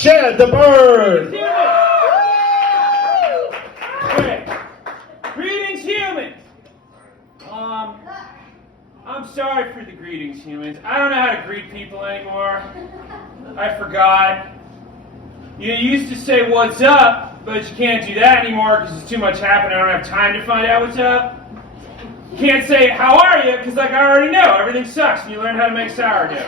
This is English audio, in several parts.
Chad the Bird. Okay. Greetings, humans. I'm sorry for the greetings, humans. I don't know how to greet people anymore. I forgot. You used to say what's up, but you can't do that anymore because there's too much happening. I don't have time to find out what's up. You can't say how are you because like I already know everything sucks and you learn how to make sourdough.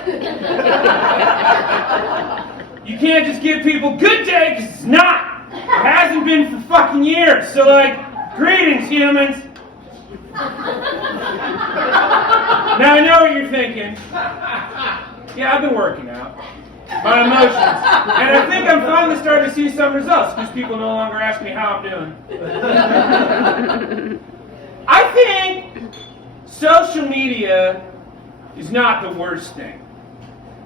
You can't just give people good day because it's not. It hasn't been for fucking years. So like, greetings, humans. Now I know what you're thinking. Yeah, I've been working out. My emotions. And I think I'm finally starting to see some results because people no longer ask me how I'm doing. I think social media is not the worst thing.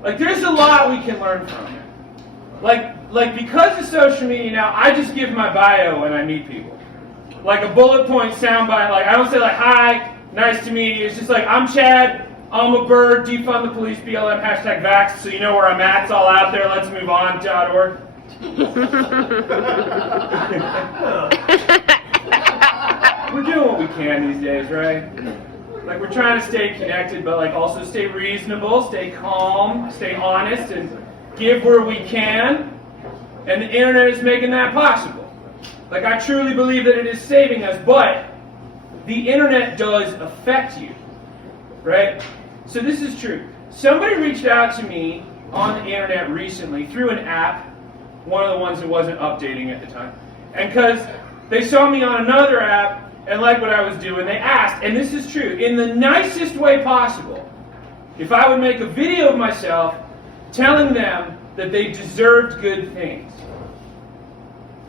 Like, there's a lot we can learn from it. Like because of social media now, I just give my bio when I meet people. Like a bullet point soundbite. Like, I don't say like, hi, nice to meet you. It's just like, I'm Chad. I'm a bird, defund the police, BLM, hashtag vax, so you know where I'm at, it's all out there, let's move on.org. We're doing what we can these days, right? Like, we're trying to stay connected, but like also stay reasonable, stay calm, stay honest, and give where we can. And the internet is making that possible. Like, I truly believe that it is saving us, but the internet does affect you. Right? So this is true. Somebody reached out to me on the internet recently through an app, one of the ones that wasn't updating at the time. And because they saw me on another app and liked what I was doing, they asked, and this is true, in the nicest way possible, if I would make a video of myself telling them that they deserved good things.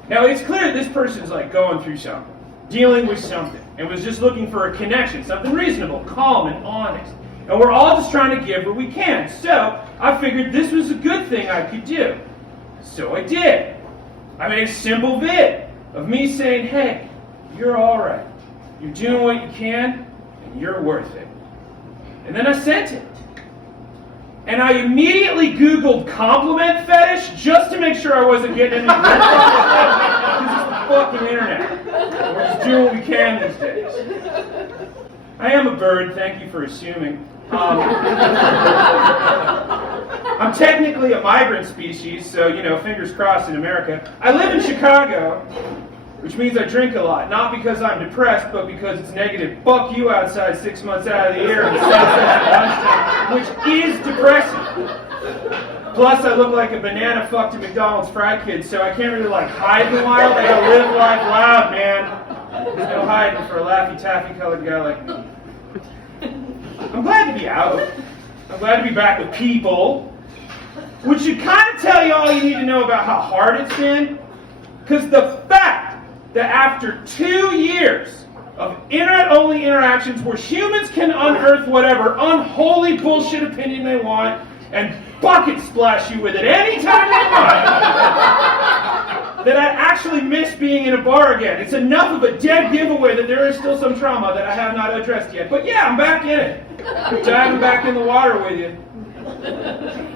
Now it's clear that this person's like going through something, dealing with something, and was just looking for a connection, something reasonable, calm, and honest. And we're all just trying to give where we can. So I figured this was a good thing I could do. So I did. I made a simple vid of me saying, hey, you're all right. You're doing what you can, and you're worth it. And then I sent it. And I immediately Googled compliment fetish just to make sure I wasn't getting any because it's the fucking internet. We're just doing what we can these days. I am a bird, thank you for assuming. I'm technically a migrant species, so, you know, fingers crossed in America. I live in Chicago, which means I drink a lot. Not because I'm depressed, but because it's negative. Fuck you outside 6 months out of the year, which is depressing. Plus, I look like a banana fucked a McDonald's fried kid, so I can't really like hide in the wild. I gotta live life loud, man. There's no hiding for a Laffy Taffy colored guy like me. I'm glad to be out. I'm glad to be back with people. Which should kind of tell you all you need to know about how hard it's been. Because the fact that after 2 years of internet-only interactions where humans can unearth whatever unholy bullshit opinion they want and bucket splash you with it any time they want, that I actually miss being in a bar again. It's enough of a dead giveaway that there is still some trauma that I have not addressed yet. But yeah, I'm back in it. I'm diving back in the water with you.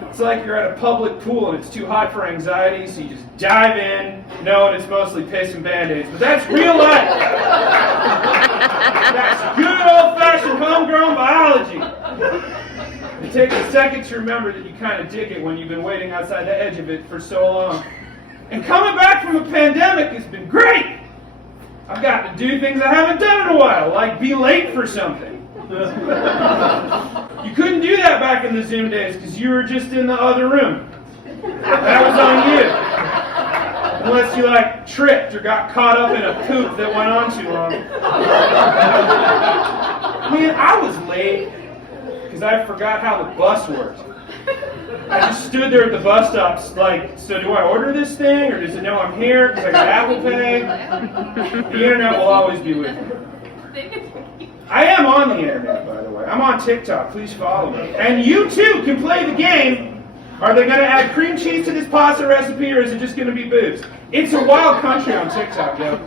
It's like you're at a public pool and it's too hot for anxiety, so you just dive in, knowing it's mostly piss and Band-Aids. But that's real life. That's good old-fashioned homegrown biology. It takes a second to remember that you kind of dig it when you've been waiting outside the edge of it for so long. And coming back from a pandemic has been great. I've gotten to do things I haven't done in a while, like be late for something. You couldn't do that back in the Zoom days because you were just in the other room. That was on you. Unless you like tripped or got caught up in a poop that went on too long. Man, I was late because I forgot how the bus worked. I just stood there at the bus stops like, so do I order this thing or does it know I'm here because I got Apple Pay? The internet will always be with me. I am on the internet, by the way. I'm on TikTok. Please follow me. And you, too, can play the game. Are they going to add cream cheese to this pasta recipe, or is it just going to be boobs? It's a wild country on TikTok, yo.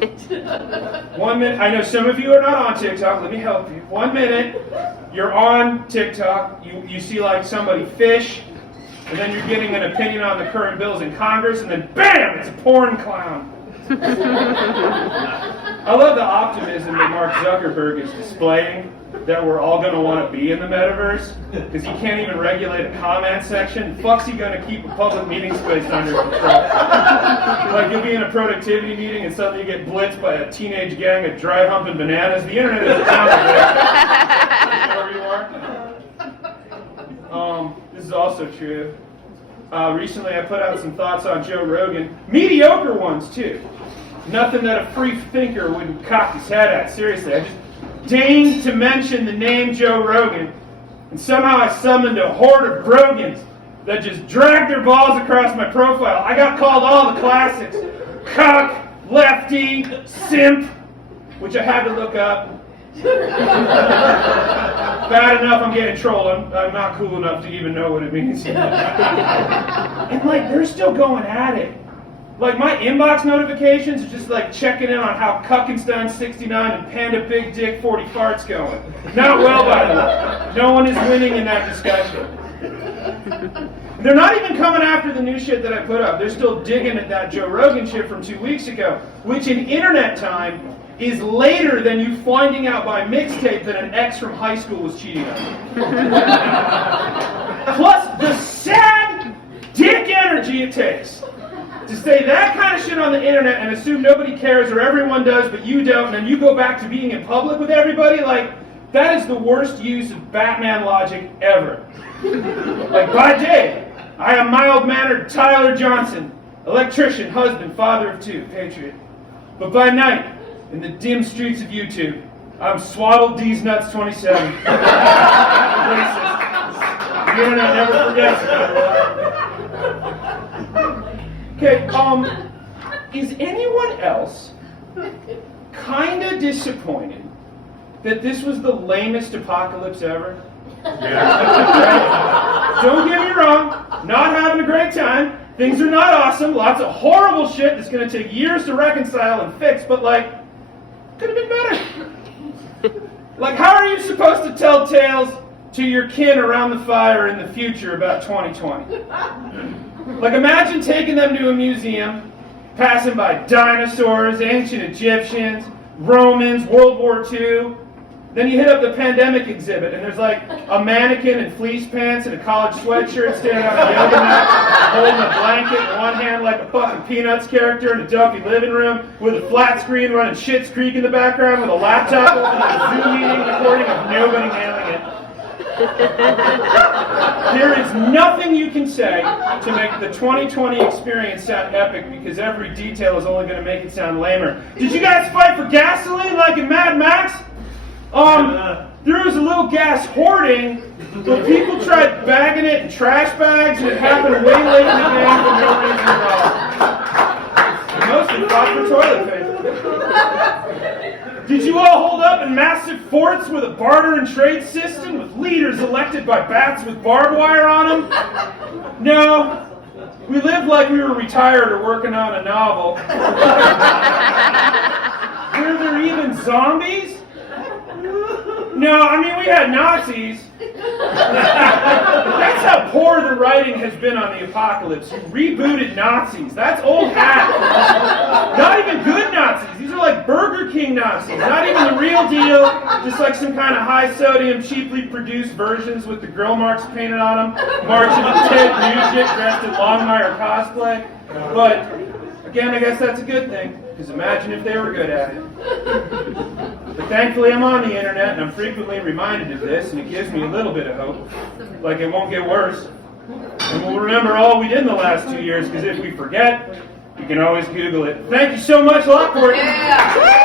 1 minute. I know some of you are not on TikTok. Let me help you. 1 minute, you're on TikTok. You see, like, somebody fish. and then you're getting an opinion on the current bills in Congress, and then BAM! It's a porn clown. I love the optimism that Mark Zuckerberg is displaying, that we're all going to want to be in the metaverse, because he can't even regulate a comment section. Fuck's he going to keep a public meeting space under control? Like, you'll be in a productivity meeting and suddenly you get blitzed by a teenage gang of dry humping bananas. The internet is a town wherever you are. This is also true. Recently I put out some thoughts on Joe Rogan. Mediocre ones, too. Nothing that a free thinker wouldn't cock his head at. Seriously, I just deigned to mention the name Joe Rogan, and somehow I summoned a horde of Brogans that just dragged their balls across my profile. I got called all the classics. Cuck, lefty, simp, which I had to look up. Bad enough I'm getting trolled. I'm not cool enough to even know what it means. And like, they're still going at it. Like, my inbox notifications are just like checking in on how Cuckenstein 69 and Panda Big Dick 40 Farts going. Not well, by the way. No one is winning in that discussion. They're not even coming after the new shit that I put up. They're still digging at that Joe Rogan shit from 2 weeks ago, which in internet time is later than you finding out by mixtape that an ex from high school was cheating on you. Plus, the sad dick energy it takes to say that kind of shit on the internet and assume nobody cares or everyone does but you don't, and then you go back to being in public with everybody, like, that is the worst use of Batman logic ever. Like, by day, I am mild-mannered Tyler Johnson, electrician, husband, father of two, patriot. But by night, in the dim streets of YouTube, I'm Swaddle D's Nuts 27. Racist. The internet never forgets about it. Okay, is anyone else kind of disappointed that this was the lamest apocalypse ever? Yeah. Don't get me wrong, not having a great time. Things are not awesome. Lots of horrible shit that's going to take years to reconcile and fix, but like, could have been better. Like, how are you supposed to tell tales to your kin around the fire in the future about 2020? Like, imagine taking them to a museum, passing by dinosaurs, ancient Egyptians, Romans, World War II. Then you hit up the pandemic exhibit, and there's like a mannequin in fleece pants and a college sweatshirt standing on a yoga mat, holding a blanket in one hand like a fucking Peanuts character in a dumpy living room, with a flat screen running Schitt's Creek in the background, with a laptop open and a Zoom meeting recording of nobody nailing it. There is nothing you can say to make the 2020 experience sound epic, because every detail is only going to make it sound lamer. Did you guys fight for gasoline like in Mad Max? There was a little gas hoarding, but people tried bagging it in trash bags, and it happened way late in the game for no reason at all. Mostly fought for toilet paper. Did you all hold up in massive forts with a barter and trade system, with leaders elected by bats with barbed wire on them? No. We lived like we were retired or working on a novel. Were there even zombies? No, I mean, we had Nazis. That's how poor the writing has been on the apocalypse. You rebooted Nazis. That's old hat. Not even good Nazis. These are like Burger King Nazis. Not even the real deal. Just like some kind of high-sodium, cheaply produced versions with the grill marks painted on them. Marching to Ted music, dressed in Longmire cosplay. But, again, I guess that's a good thing. Because imagine if they were good at it. But thankfully I'm on the internet and I'm frequently reminded of this, and it gives me a little bit of hope. Like it won't get worse. And we'll remember all we did in the last 2 years, because if we forget, you can always Google it. Thank you so much, Lockport. Yeah.